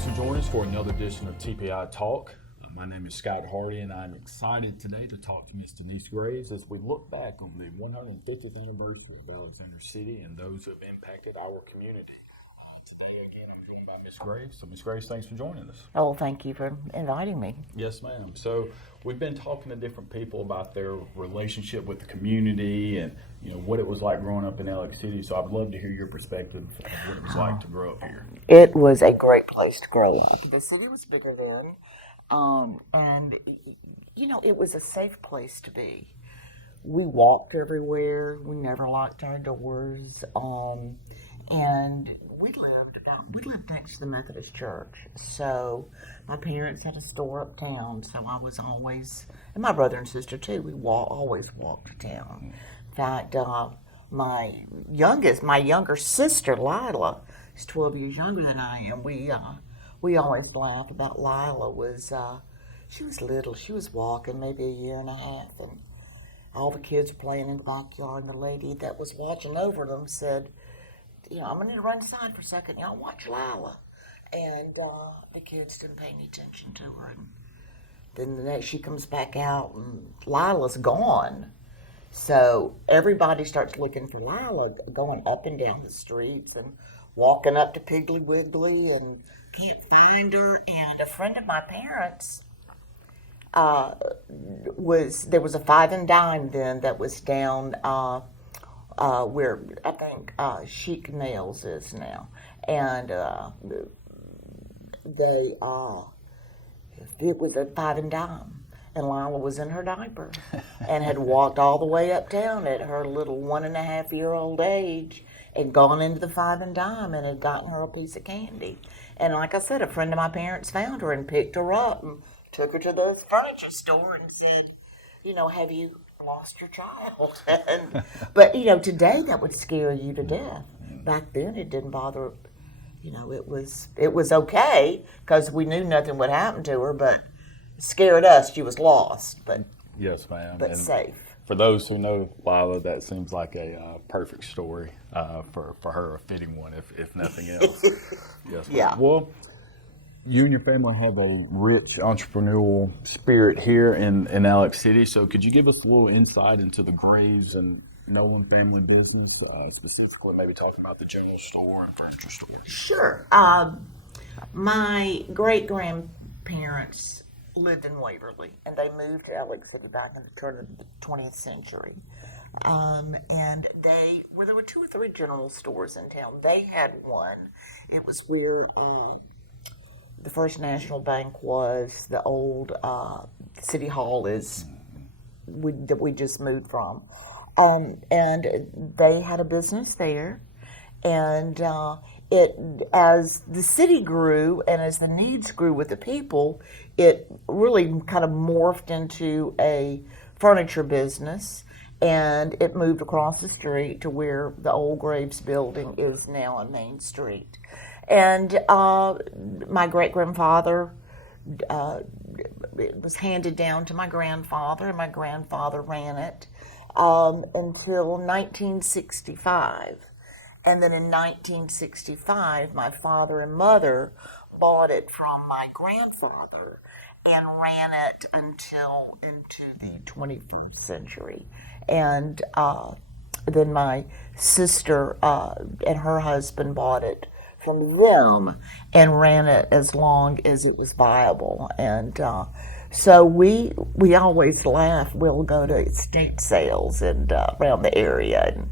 Thanks for joining us for another edition of TPI Talk. My name is Scott Hardy, and I'm excited today to talk to Ms. Denise Graves as we look back on the 150th anniversary of Alexander City and those who have impacted our community. Today, again, I'm joined by Ms. Graves. So, Ms. Graves, thanks for joining us. Oh, thank you for inviting me. Yes, ma'am. So, we've been talking to different people about their relationship with the community and, what it was like growing up in Alex City. So, I'd love to hear your perspective of what it was like to grow up here. It was a great place to grow up. The city was bigger then, and it was a safe place to be. We walked everywhere. We never locked our doors, and we lived next to the Methodist Church. So my parents had a store uptown. So I was always, and my brother and sister too. We always walked to town. In fact, my younger sister Lila is 12 years younger than I am. We always laugh about Lila. She was little. She was walking maybe a year and a half, and all the kids playing in the backyard. And the lady that was watching over them said, I'm going to need to run inside for a second. Y'all watch Lila. And the kids didn't pay any attention to her. And then the next she comes back out, and Lila's gone. So everybody starts looking for Lila, going up and down the streets and walking up to Piggly Wiggly and can't find her. And a friend of my parents there was a Five and Dime then that was down where I think Chic Nails is now, and it was a Five and Dime, and Lila was in her diaper and had walked all the way uptown at her little 1.5-year-old age and gone into the Five and Dime and had gotten her a piece of candy. And like I said, a friend of my parents found her and picked her up and took her to the furniture store and said, have you lost your child? But today that would scare you to death. Back then it didn't bother. It was okay because we knew nothing would happen to her, but it scared us. She was lost, but yes, ma'am, but safe. For those who know Lila, that seems like a perfect story for her, a fitting one, if nothing else. Yes, ma'am. Yeah. Well, you and your family have a rich entrepreneurial spirit here in Alex City. So could you give us a little insight into the Graves and Nolan family business, specifically maybe talking about the general store and furniture store? Sure. My great-grandparents lived in Waverly, and they moved to Alex City back in the turn of the 20th century. And there were 2 or 3 general stores in town. They had one. It was where the First National Bank was, the old City Hall that we just moved from. And they had a business there. And as the city grew and as the needs grew with the people, it really kind of morphed into a furniture business. And it moved across the street to where the old Graves building is now on Main Street. And my great-grandfather, it was handed down to my grandfather, and my grandfather ran it until 1965. And then in 1965, my father and mother bought it from my grandfather and ran it until into the 21st century. And then my sister and her husband bought it from them and ran it as long as it was viable. And so we always laugh. We'll go to estate sales and around the area and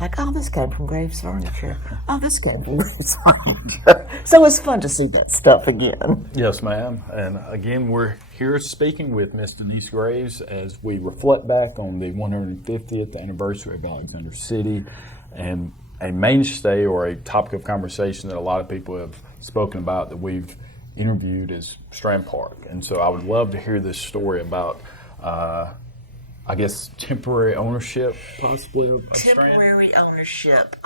like, oh, this came from Graves Furniture. Oh, this came from Graves Furniture. So it's fun to see that stuff again. Yes, ma'am. And again, we're here speaking with Miss Denise Graves as we reflect back on the 150th anniversary of Alexander City, and a mainstay or a topic of conversation that a lot of people have spoken about that we've interviewed is Strand Park. And so I would love to hear this story about I guess temporary ownership, possibly, of temporary ownership.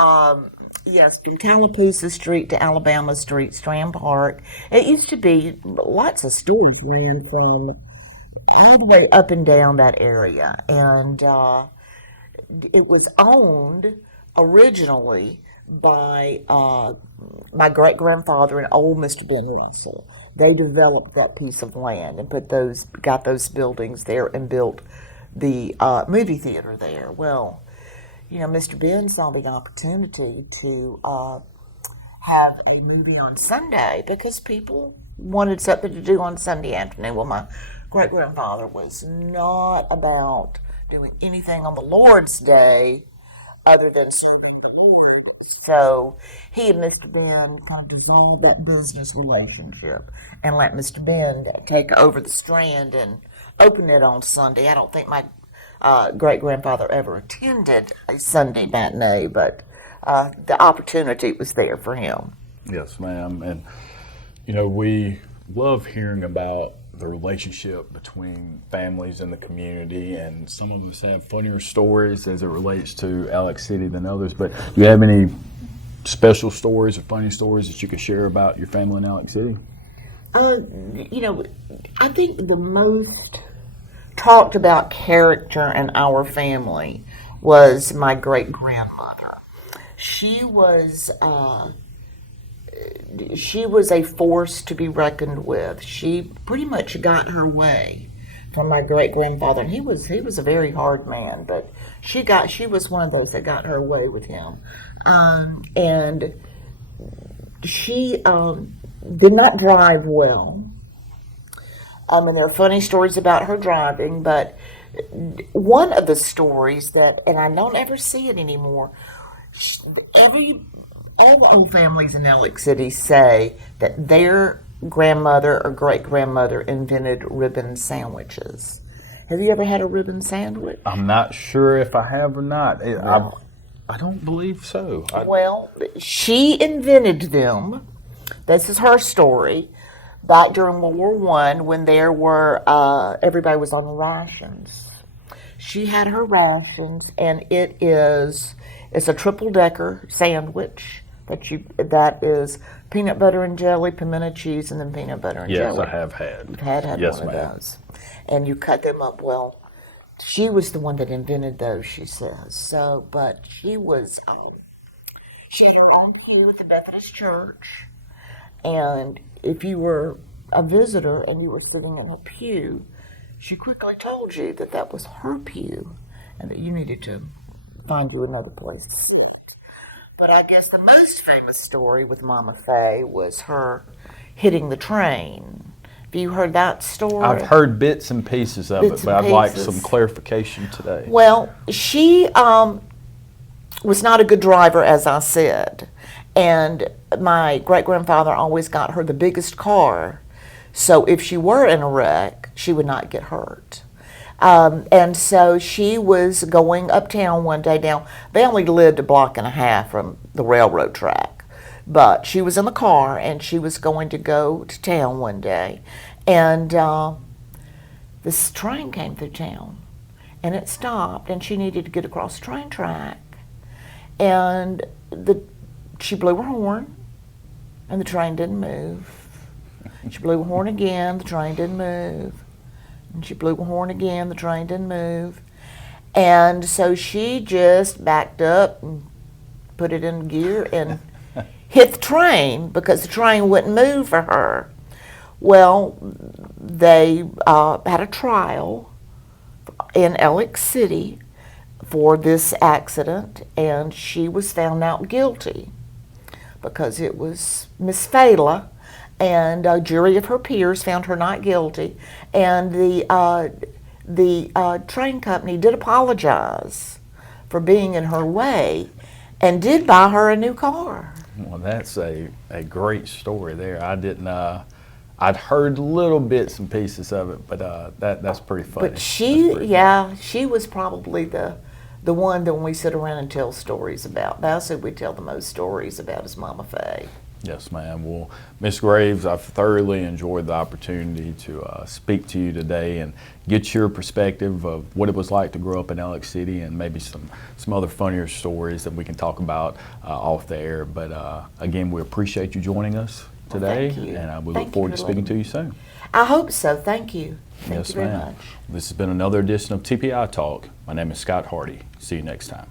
Yes, from Tallapoosa Street to Alabama Street, Strand Park. It used to be lots of stores ran from all the way up and down that area, and it was owned originally by my great grandfather and old Mr. Ben Russell. They developed that piece of land and got those buildings there and built the movie theater there. Well, Mr. Ben saw the opportunity to have a movie on Sunday because people wanted something to do on Sunday afternoon. Well, my great grandfather was not about doing anything on the Lord's Day other than serving the Lord. So he and Mr. Ben kind of dissolved that business relationship and let Mr. Ben take over the Strand and open it on Sunday. I don't think my great grandfather ever attended a Sunday matinee, but the opportunity was there for him. Yes, ma'am. And, we love hearing about the relationship between families in the community, and some of us have funnier stories as it relates to Alex City than others. But do you have any special stories or funny stories that you could share about your family in Alex City? I think the most talked about character in our family was my great grandmother. She was a force to be reckoned with. She pretty much got her way from my great grandfather, and he was a very hard man, but she was one of those that got her way with him, and she did not drive well. And there are funny stories about her driving, but one of the stories and I don't ever see it anymore, all the old families in Alex City say that their grandmother or great grandmother invented ribbon sandwiches. Have you ever had a ribbon sandwich? I'm not sure if I have or not. I don't believe so. Well, she invented them. This is her story. Back during World War One, when there were everybody was on rations, she had her rations, and it's a triple decker sandwich that is peanut butter and jelly, pimento cheese, and then peanut butter and jelly. Yes, I have had. You've had Yes, one ma'am. of those, and you cut them up. Well, she was the one that invented those, she says. So, but she had her own pew at the Methodist Church. And if you were a visitor and you were sitting in her pew, she quickly told you that was her pew and that you needed to find you another place to sit. But I guess the most famous story with Mama Faye was her hitting the train. Have you heard that story? I've heard bits and pieces of it, but I'd like some clarification today. Well, she was not a good driver, as I said. And my great-grandfather always got her the biggest car, so if she were in a wreck, she would not get hurt. And so she was going uptown one day. Now, they only lived a block and a half from the railroad track, but she was in the car, and she was going to go to town one day. And this train came through town, and it stopped, and she needed to get across the train track. And she blew her horn, and the train didn't move. She blew her horn again, the train didn't move. And she blew her horn again, the train didn't move. And so she just backed up and put it in gear and hit the train because the train wouldn't move for her. Well, they had a trial in Alex City for this accident, and she was found out guilty because it was Miss Fela, and a jury of her peers found her not guilty, and the train company did apologize for being in her way and did buy her a new car. Well, that's a great story there. I didn't. I'd heard little bits and pieces of it, but that's pretty funny. But she was probably the one that when we sit around and tell stories about. That's who we tell the most stories about is Mama Faye. Yes, ma'am. Well, Ms. Graves, I've thoroughly enjoyed the opportunity to speak to you today and get your perspective of what it was like to grow up in Alex City and maybe some other funnier stories that we can talk about off the air. But again, we appreciate you joining us today, Thank you. and we look forward to speaking to you soon. I hope so. Thank you. Thank you very much. This has been another edition of TPI Talk. My name is Scott Hardy. See you next time.